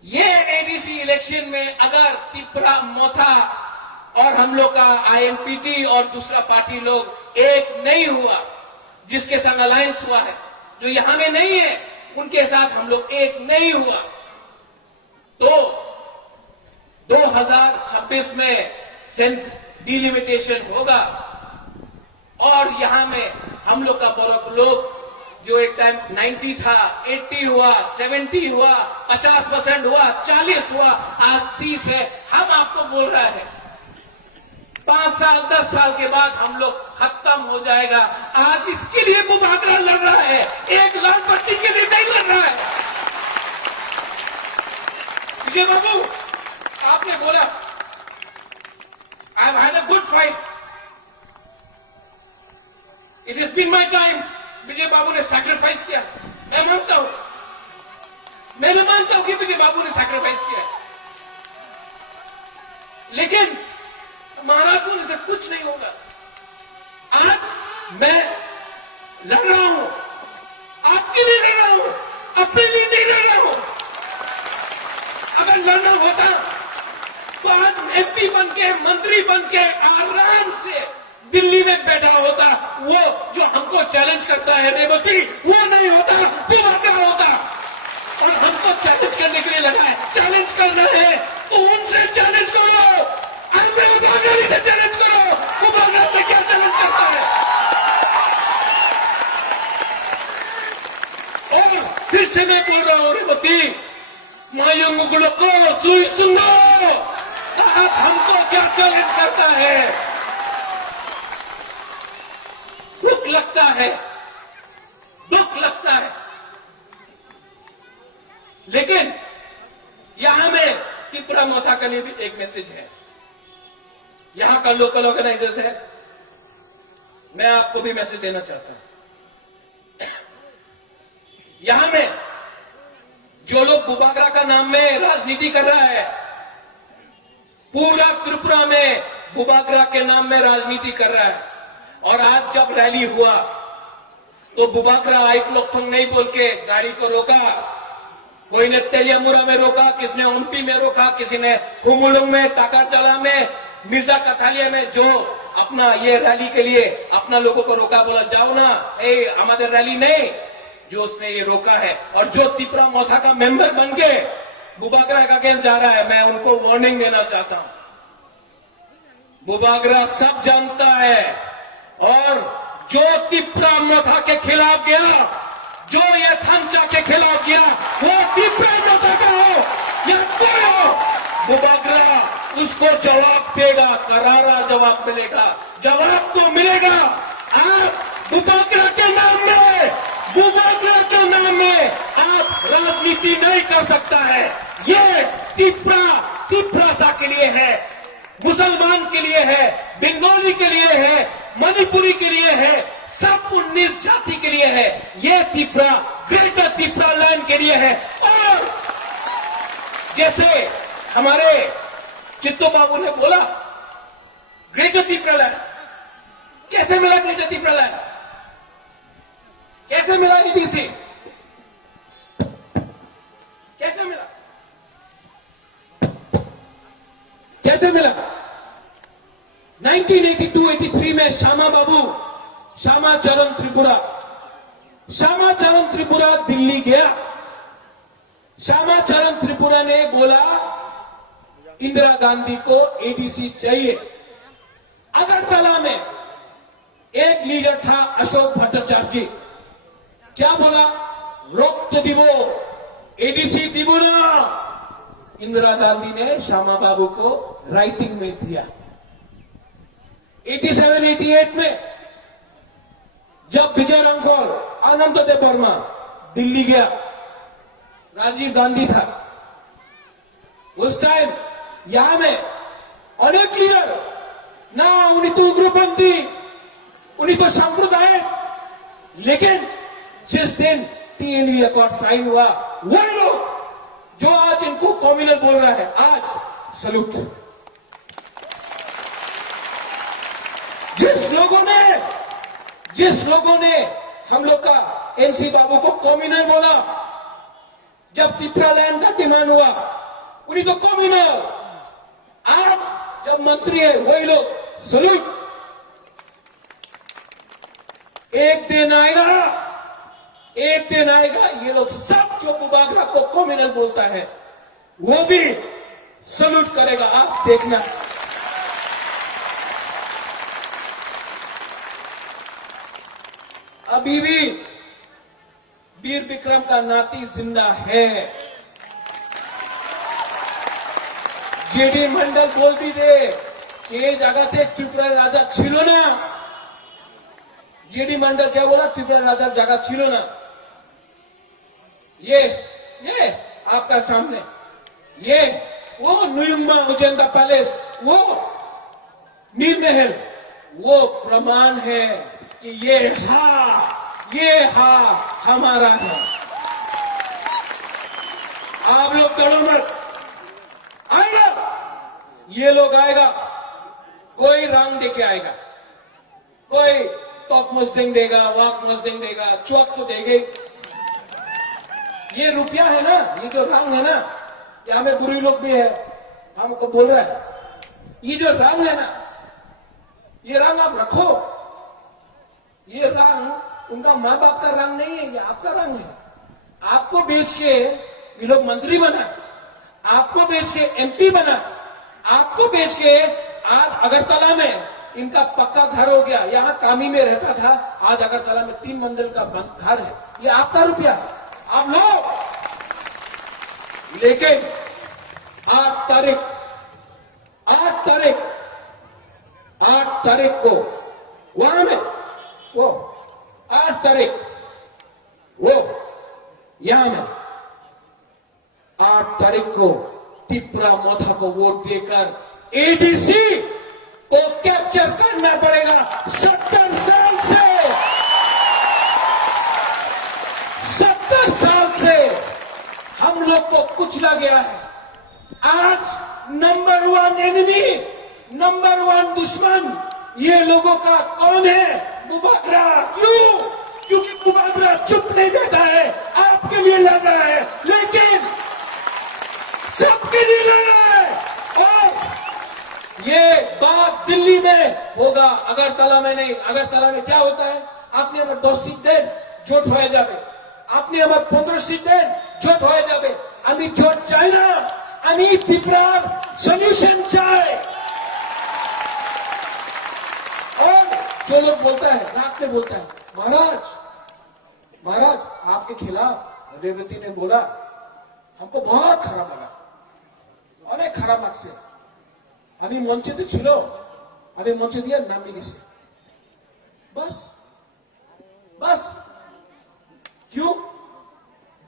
ये एडीसी इलेक्शन में अगर तिपरा मोथा और हम लोग का आईएनपीटी और दूसरा पार्टी लोग एक नहीं हुआ, जिसके संग अलायंस हुआ है, जो यहां में नहीं है उनके साथ हम लोग एक नहीं हुआ, तो 2026 में सेंस डिलिमिटेशन होगा और यहां में हम लोग का बड़ा लोग जो एक टाइम 90 था, 80 हुआ, 70 हुआ, 50% हुआ, 40 हुआ, आज 30 है। हम आपको बोल रहे हैं 5 साल 10 साल के बाद हम लोग खत्म हो जाएगा। आज इसके लिए मुबाकला लड़ रहा है, एक लाल पट्टी के लिए नहीं लड़ रहा है। विजय बाबू, आपने बोला I have had a good fight, it is been my time. Vijay Babu ने सैक्रिफाइस किया, मैं मानता हूं, मैं मानता हूं कि विजय बाबू ने सैक्रिफाइस किया, लेकिन महाराज से कुछ नहीं होगा। आज मैं लड़ रहा हूं, आपके लिए लड़ रहा हूं, अपने लिए नहीं लड़ रहा हूं। अगर लड़ना होता तो आज एमपी बनके, मंत्री बनके आराम से दिल्ली में बैठा होता। वो जो हमको चैलेंज करता है रेवती, वो नहीं होता, मुबाकला होता। और हमको चैलेंज करने के लिए लगा है, चैलेंज करना है तो उनसे चैलेंज करो, मुबाकला से चैलेंज करो। मुबाकला से क्या चैलेंज करता है? और फिर से मैं बोल रहा हूं रेवती, मायूं मुगलों को सुई सुनो, आज हमको क्या चैलेंज करता है? दुख लगता है, दुख लगता है, लेकिन यहां में त्रिपुरा मोथा के लिए भी एक मैसेज है। यहां का लोकल ऑर्गेनाइजर्स है, मैं आपको भी मैसेज देना चाहता हूं। यहां में जो लोग बुबागरा का नाम में राजनीति कर रहा है, पूरा त्रिपुरा में बुबागरा के नाम में राजनीति कर रहा है। और आज जब रैली हुआ तो बुबागरा आइफलोक्थोंग नहीं बोल के गाड़ी को रोका, कोई ने तेलियामुरा में रोका, किसने ओम्पी में रोका, किसी ने कुमुलुंग में, टाकाचला में, मिर्जा कथालिया में, जो अपना ये रैली के लिए अपना लोगों को रोका, बोला जाओ ना, हमारे रैली नहीं, जो उसने ये रोका है। और जो त्रिपुरा मोथा का मेंबर बन के बुबागरा का अगेंस्ट जा रहा है, मैं उनको वार्निंग देना चाहता हूं। बुबागरा सब जानता है, और जो त्रिपुरा मोथा के खिलाफ गया, जो ये थमचा के खिलाफ गया, वो त्रिपुरा मोथा का हो या कोई हो, बुबागरा उसको जवाब देगा, करारा जवाब मिलेगा, जवाब तो मिलेगा। आप बुबागरा के नाम में, बुबागरा के नाम में आप राजनीति नहीं कर सकता है। ये त्रिपुरा के लिए है, मुसलमान के लिए है, बंगाली के लिए है, मणिपुरी के लिए है, सब 19 जाति के लिए है। ये त्रिपुरा ग्रेटर त्रिपुरा लैंड के लिए है। और जैसे हमारे चित्तो बाबू ने बोला, ग्रेटर त्रिपुरा लैंड कैसे मिला? ग्रेटर त्रिपुरा लैंड कैसे मिला? ईडीसी कैसे मिला? कैसे मिला? 1982-83 में श्यामाचरण त्रिपुरा दिल्ली गया। श्यामाचरण त्रिपुरा ने बोला इंदिरा गांधी को एडीसी चाहिए। अगरतला में एक लीडर था अशोक भट्टाचार्य जी, क्या बोला? रोक दिवो, एडीसी दिवो ना। इंदिरा गांधी ने श्यामा बाबू को राइटिंग में दिया। 87-88 में जब विजय रामफल, आनंददेव वर्मा दिल्ली गया, राजीव गांधी था उस टाइम। यहां में अनेक लीडर ना, उन्हीं तो उग्रपंथी, उन्हीं तो सांप्रदायिक, लेकिन जिस दिन टीएलई अकॉर्ड साइन हुआ, वो लोग जो आज इनको कॉम्युनल बोल रहा है, आज सलूट। जिस लोगों ने जिस लोगों ने हम लोग का एनसी बाबू को कॉम्युनल बोला, जब त्रिपुरा लैंड का डिमांड हुआ, उन्हीं तो कॉम्युनल। आज जब मंत्री है वही लोग सलूट। एक दिन आएगा ये लोग सब जो बुबागरा को कॉम्युनल बोलता है वो भी सलूट करेगा, आप देखना। अभी भी वीर विक्रम का नाती जिंदा है। जेडी मंडल बोल दी दे ये जगह थे त्रिपुरा राजा छिलो ना। जेडी मंडल क्या बोला? त्रिपुरा राजा जगह छिलो ना। ये आपका सामने ये वो नुयुम्मा उजेंदा पैलेस, वो नील महल, वो प्रमाण है कि ये हमारा है। आप लोग डरो मत, आएगा ये लोग आएगा, कोई रंग देके आएगा, कोई टॉप मस्दिंग देगा, वाक मस्दिंग देगा, चौक तो देंगे। ये रुपया है ना, ये जो रंग है ना, यहाँ में बुरी लोग भी है, हमको बोल रहा है ये जो रंग है ना, ये रंग आप रखो। ये रंग उनका माँ बाप का रंग नहीं है, ये आपका रंग है। आपको बेच के ये लोग मंत्री बना, आपको बेच के एमपी बना, आपको बेच के आज अगरतला में इनका पक्का घर हो गया। यहाँ कामी में रहता था, आज अगरतला में 3 मंजिल का घर है। ये आपका रुपया है, आप लोग। लेकिन 8 तारीख को वहां में वो 8 तारीख वो यहां में 8 तारीख को टिपरा मोथा को वोट देकर एडीसी को कैप्चर करना पड़ेगा। 70 साल से हम लोग को कुचला गया है। आज नंबर 1 एनिमी, नंबर 1 दुश्मन ये लोगों का कौन है? बुबागरा। क्यों? क्योंकि बुबागरा चुप नहीं बैठा है, आपके लिए लड़ रहा है, लेकिन सबके लिए लड़ रहा है। और ये बात दिल्ली में होगा, अगरतला में नहीं। अगरतला में क्या होता है? आपने हमें 10 सीट दें, जोट हो जाए। आपने हमें 15 सीट दें, जोट हो जाए। अमी जोट चाहे ना, अमी त्रिपुरा सोल्यूशन चाहे। और जो लोग बोलता है, रात में बोलता है, महाराज आपके खिलाफ रेवती ने बोला, हमको बहुत खराब लगा, अनेक खराब लग से अभी मंचे तो छिलो, अभी मंचे दिया नाम भी किसी। बस क्यों?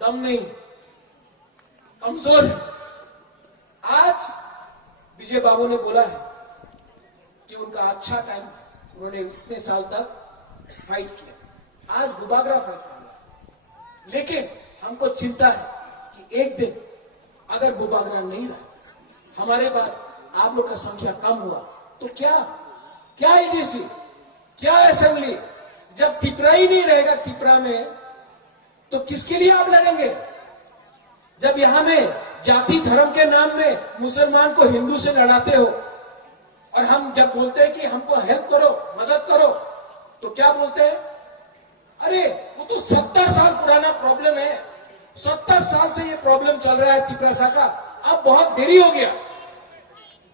दम नहीं, कमजोर है। आज विजय बाबू ने बोला है कि उनका अच्छा टाइम, उन्होंने इतने साल तक फाइट किया, आज बुबागरा फाइट कर रहा। लेकिन हमको चिंता है कि एक दिन अगर बुबागरा नहीं रहा, हमारे बाद आप लोग का संख्या कम हुआ तो क्या एडीसी, क्या असेंबली? जब त्रिपुरा ही नहीं रहेगा त्रिपुरा में, तो किसके लिए आप लड़ेंगे? जब यहां में जाति धर्म के नाम में मुसलमान को हिंदू से लड़ाते हो, और हम जब बोलते हैं कि हमको हेल्प करो, मदद करो, तो क्या बोलते हैं? अरे वो तो 70 साल पुराना प्रॉब्लम है, 70 साल से ये प्रॉब्लम चल रहा है त्रिपुरा का, अब बहुत देरी हो गया।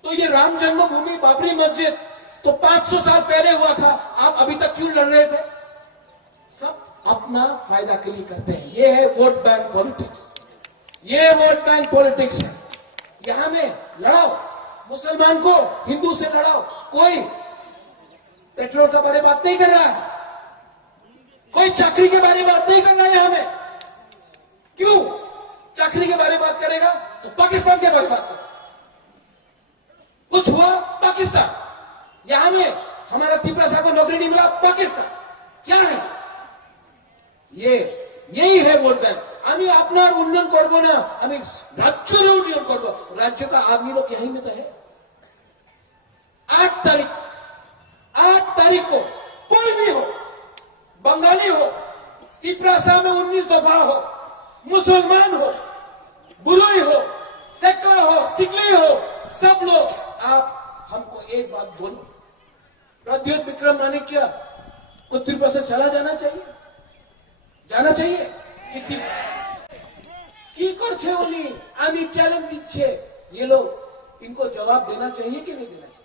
तो ये राम जन्मभूमि बाबरी मस्जिद तो 500 साल पहले हुआ था, आप अभी तक क्यों लड़ रहे थे? सब अपना फायदा के लिए करते हैं। ये है वोट बैंक पॉलिटिक्स, ये वोट बैंक पॉलिटिक्स है। यहां में लड़ाओ, मुसलमान को हिंदू से लड़ाओ, कोई पेट्रोल के बारे में बात नहीं कर रहा है, कोई चाकरी के बारे में बात नहीं कर रहा है। यहां में क्यों चाकरी के बारे में बात करेगा? तो पाकिस्तान के बारे में बात करो। कुछ हुआ पाकिस्तान, यहां में हमारा त्रिपुरा को नौकरी नहीं मिला, पाकिस्तान। क्या है ये? यही है वोट बैंक। আমি আপনার উন্নয়ন করব না, আমি রাজ্যের উন্নয়ন করব। राज्य का आदमी लोग यहीं में तो है। 8 तारीख को कोई भी हो, बंगाली हो, तिपरासा में 19 दफा हो, मुसलमान हो, बुलोई हो, सेक्टर हो, सिकली हो, सब लोग आप हमको एक बात बोलो, प्रद्योत विक्रम माणिक्य को तिरपा से चला जाना चाहिए, जाना चाहिए की कर छे उन्हीं आमी चैलेंज पीछे ये लोग इनको जवाब देना चाहिए कि नहीं देना चाहिए।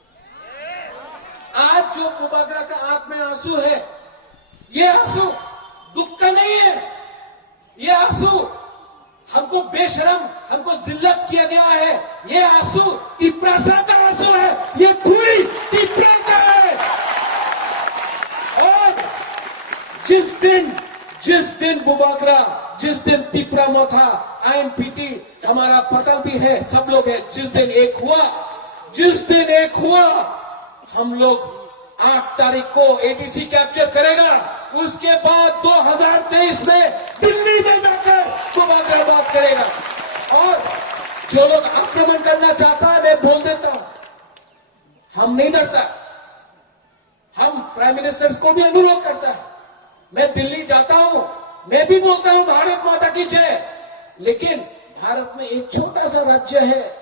आज जो बुबागरा का आंख में आंसू है, ये आंसू दुख का नहीं है, ये आंसू हमको बेशरम, हमको जिल्लत किया गया है, ये आंसू तिपरासा का आंसू है, ये धुरी तिपरा का है। और जिस दिन बुबागरा, जिस दिन तिपरा में था, INPT हमारा पटल भी है, सब लोग है, जिस दिन एक हुआ हम लोग 8 तारीख को ADC कैप्चर करेगा, उसके बाद 2023 में दिल्ली में जाकर बुबागरा बात करेगा। और जो लोग आक्रमण करना चाहता है, मैं बोल देता हूं, हम नहीं डरता, हम प्राइम मिनिस्टर को भी अनुरोध करता है, मैं दिल्ली जाता हूं, मैं भी बोलता हूं भारत माता की जय, लेकिन भारत में एक छोटा सा राज्य है,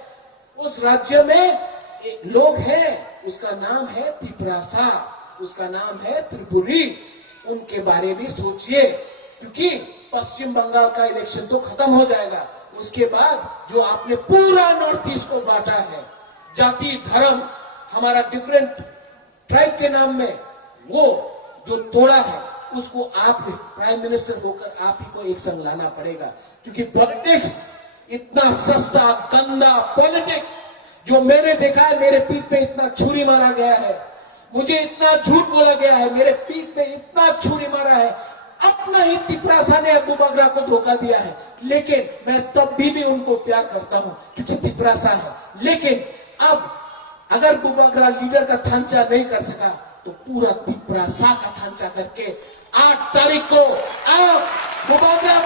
उस राज्य में लोग हैं, उसका नाम है तिपरासा, उसका नाम है त्रिपुरी, उनके बारे में सोचिए, क्योंकि पश्चिम बंगाल का इलेक्शन तो खत्म हो जाएगा, उसके बाद जो आपने पूरा नॉर्थ ईस्ट को बांटा है, जाति धर्म हमारा डिफरेंट ट्राइब के नाम में, वो जो तोड़ा है, उसको आप प्राइम मिनिस्टर होकर आप ही को एक संग लाना पड़ेगा, क्योंकि पॉलिटिक्स इतना सस्ता गंदा पॉलिटिक्स जो मैंने देखा है, मेरे पीठ पे इतना छुरी मारा गया है, मुझे इतना झूठ बोला गया है, मेरे पीठ पे इतना छुरी मारा है, अपना ही तिपरासा ने बुबागरा को धोखा दिया है, लेकिन मैं तब भी उनको प्यार करता हूं क्योंकि तिपरासा है। लेकिन अब अगर बुबागरा लीडर का थांचा नहीं कर सका तो पूरा तिपरासा का थांचा करके 8 तारीख को आप बुबागरा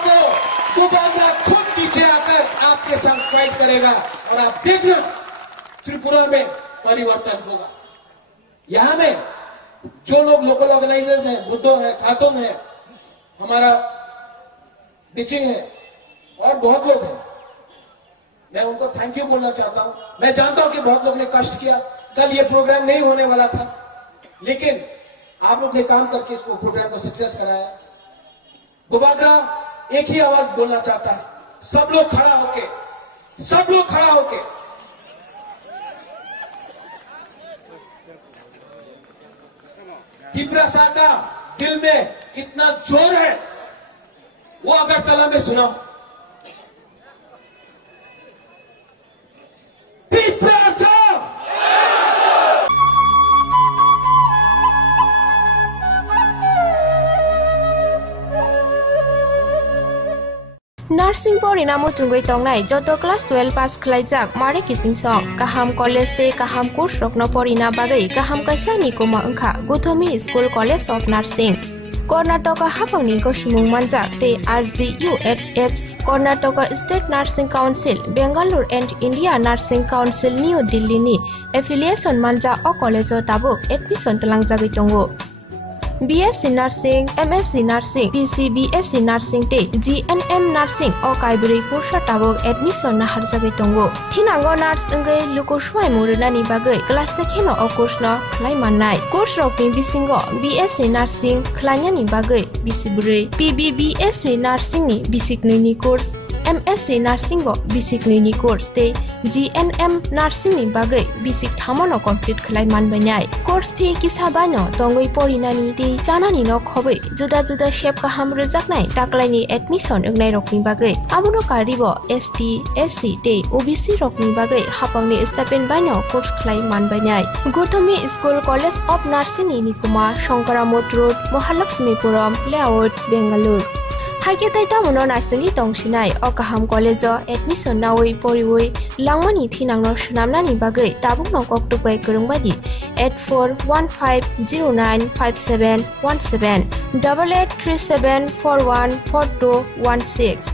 खुद पीछे आकर आपके साथ फाइट करेगा और आप देखना त्रिपुरा में परिवर्तन होगा। यहां में जो लोग लोकल ऑर्गेनाइजर्स हैं, बुद्धो है, खातुन है, हमारा बिचिंग है और बहुत लोग हैं, मैं उनको थैंक यू बोलना चाहता हूं। मैं जानता हूं कि बहुत लोग ने कष्ट किया, कल ये प्रोग्राम नहीं होने वाला था, लेकिन आप लोग ने काम करके इसको प्रोग्राम को सक्सेस कराया। बुबागरा एक ही आवाज बोलना चाहता है, सब लोग खड़ा होके तिपरासा का दिल में कितना जोर है वो अगरतला में सुनाओ। तिपरासा नार्सिंग परिणामो चुंगै तंगनाय जतो क्लास 12 पास खलाइजाक मारे किसिं सं काहाम कॉलेज ते काहाम कोर्स रखनो परिना बागै काहाम काisa निकोमा अंखा गुथोमी school college of nursing Karnataka हाफांनि गसुमुं मानजाक ते RGUHH Karnataka state nursing council Bengaluru and India nursing council New Delhi नि एफिलिएशन मानजा अ कॉलेज ताबुक एडमिशन तलांगजागै दंगो। BSc Nursing, MSc Nursing, BSc Nursing te GNM Nursing o kaibri kursa tabok admission na harjagai tongo। Thinango nurse engai luko swai murunani bagai class sekheno o course no khlai mannai। Course rokni bisingo BSc Nursing khlainani bagai bisibrai, BSc Nursing ni bisik ni course, MSc Nursing bo bisik ni course te GNM Nursing ni bagai bisik thamono complete khlai manbainai। Course fee kisabano tongoi porinani te janani no khobai juda juda shape kaham rejaknai taklaini admission engnai rokni bagai abuno karibo ST SC te OBC rokni bagai hapangni stipend baino course khlai manbainai। Gothomi School College of Nursing ni Nikuma Shankaramot Road Mahalakshmipuram Layout Bengaluru haike taita mono narsing tongsinai o kaham college admission nawai poriwai langmani thinangno shnamnani bagai tabuk no koktupai kurungbadi 8415095717 8837414216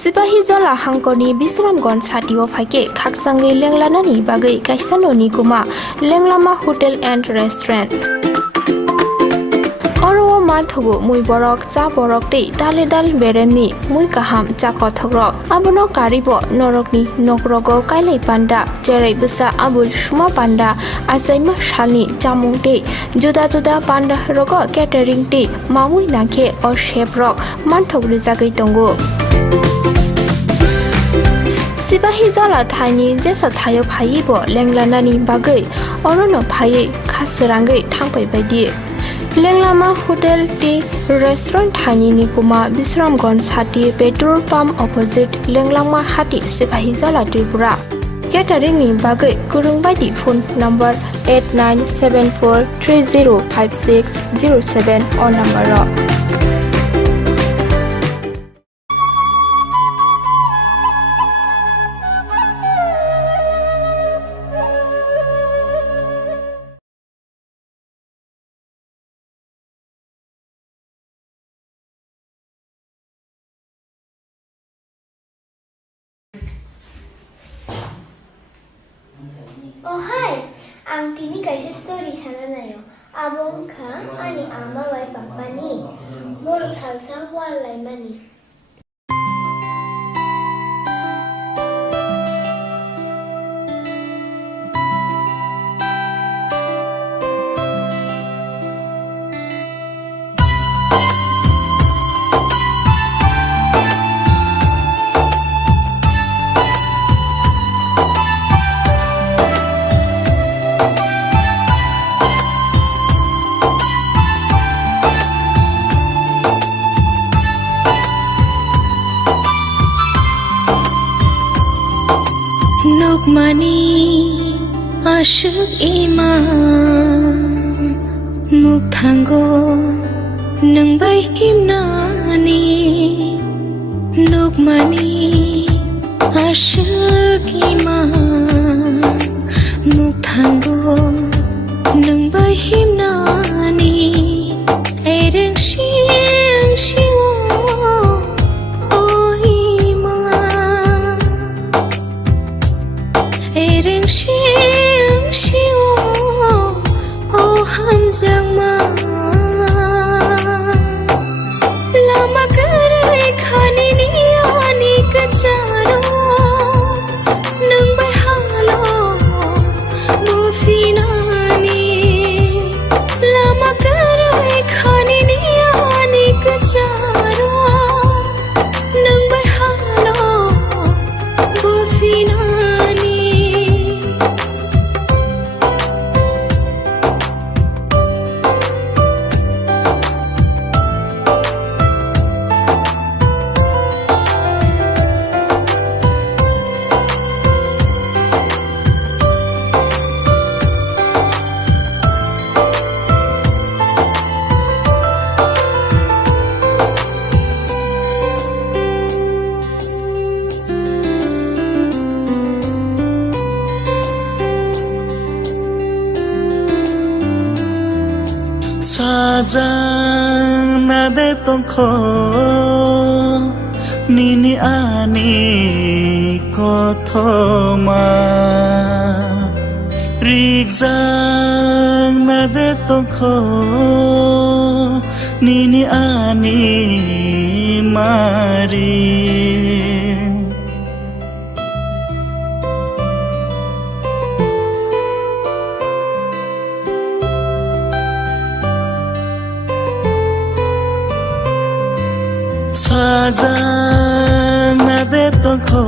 सिपाही जला हांकरनि बिश्रामगन साथियाव फाइके खाकसांगै लेंलानानि बागै काइसानो निकुमा लेंलामा hotel and restaurant अरवा manthogo mui borok cha borok tei dale dal bereni mui kaham cha kothogrok abono karibo norokni nokrogo kailai panda cherai busa abul suma panda asaima shalni chamung tei juda juda panda rogo catering tei mamui nakhe or chef rok manthogri jagai tongo Sipahi jala thani jesa thayo phai bo lenglanani bagai orono phai khasrangai thangpai baidi lenglama hotel ti restaurant thani ni kuma Bisramganj hati petrol pump opposite lenglama hati Sipahi jala Tripura catering ni bagai kurung baidi phone number 8974305607 on number ro Oh hai, ang tini kayo story sana na yo. Abong ka, ani ama way papa ni. Morok salsa walay mani. Lokmani aşık iman Mukthango nang bay himnani Lokmani aşık iman Mukthango nang bay himnani Ereng shing shiwo Ereng shing shiwo oh hamjang ma lama karai khani ni ani kacharo nang bai halo bufinani lama karai khani ni ani kacharo nang bai halo bufinani Sajang nade tongkho nini ani kothoma Rigjang nade tongkho nini ani mari Sajang nade tongkho